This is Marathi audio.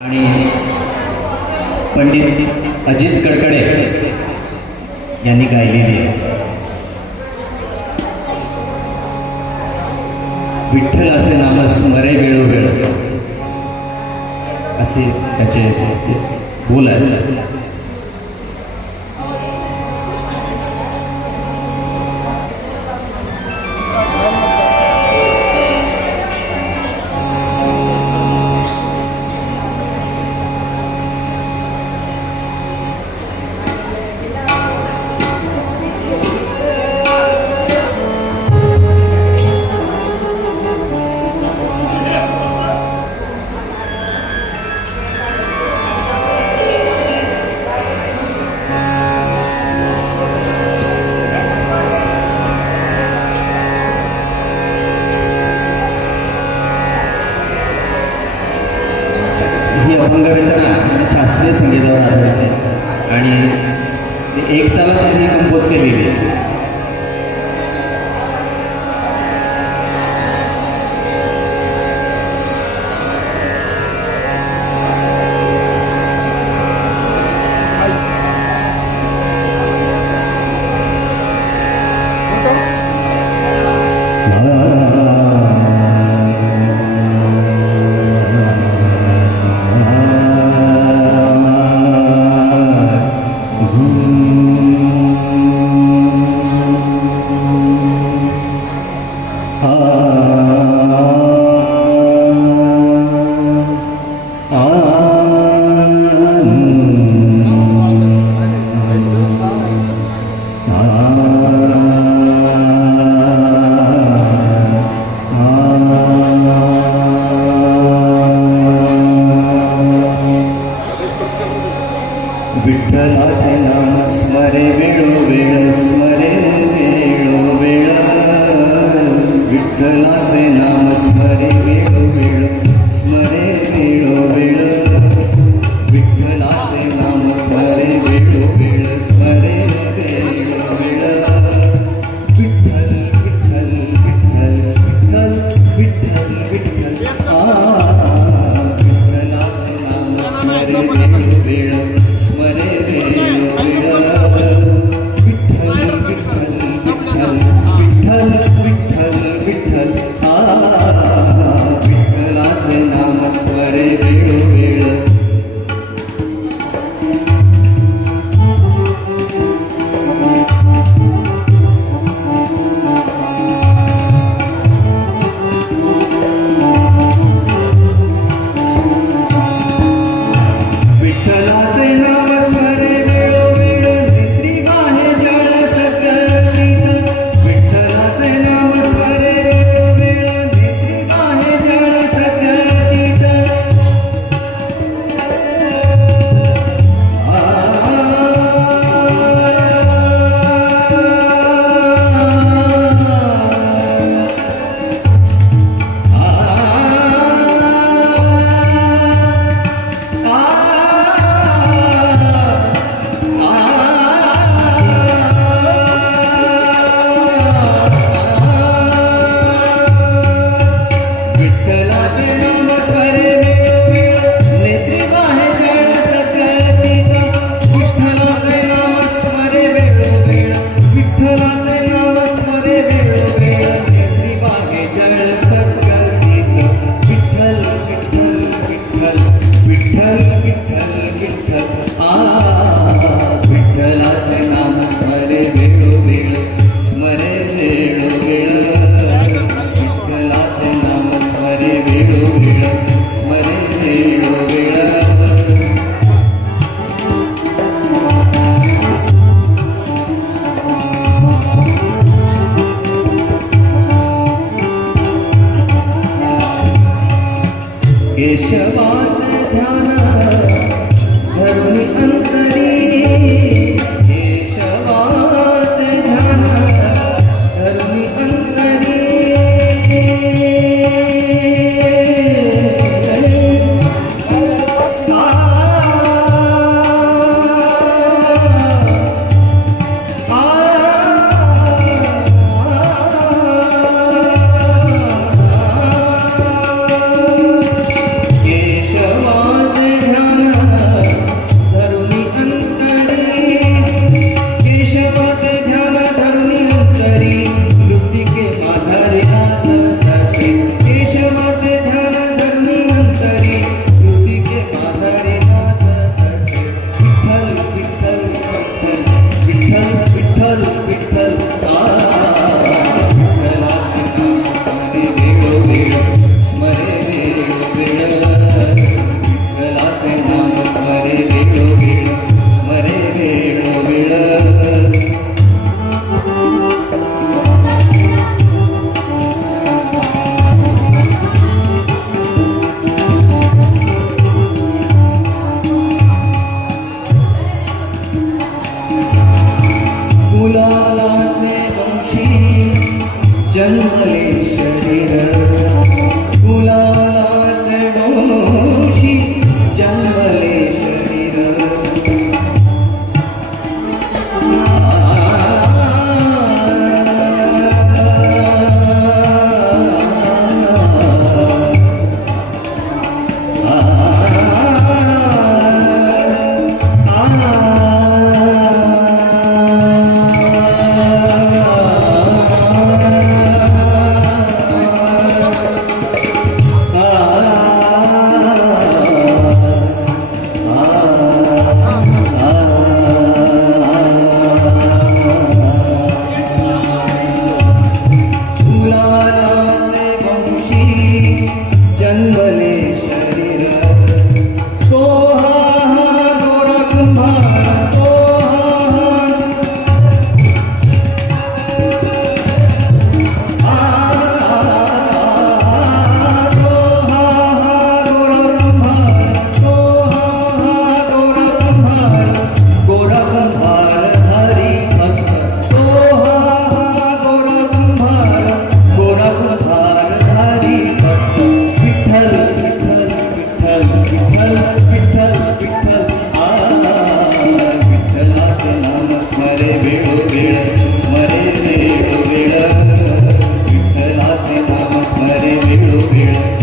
आणि पंडित अजित कडकडे यांनी गायलेली विठ्ठलाचे नामस मरे वेळोवेळ असे त्याचे बोल आहेत. ha I feel Tell us കേശവാ Hallelujah.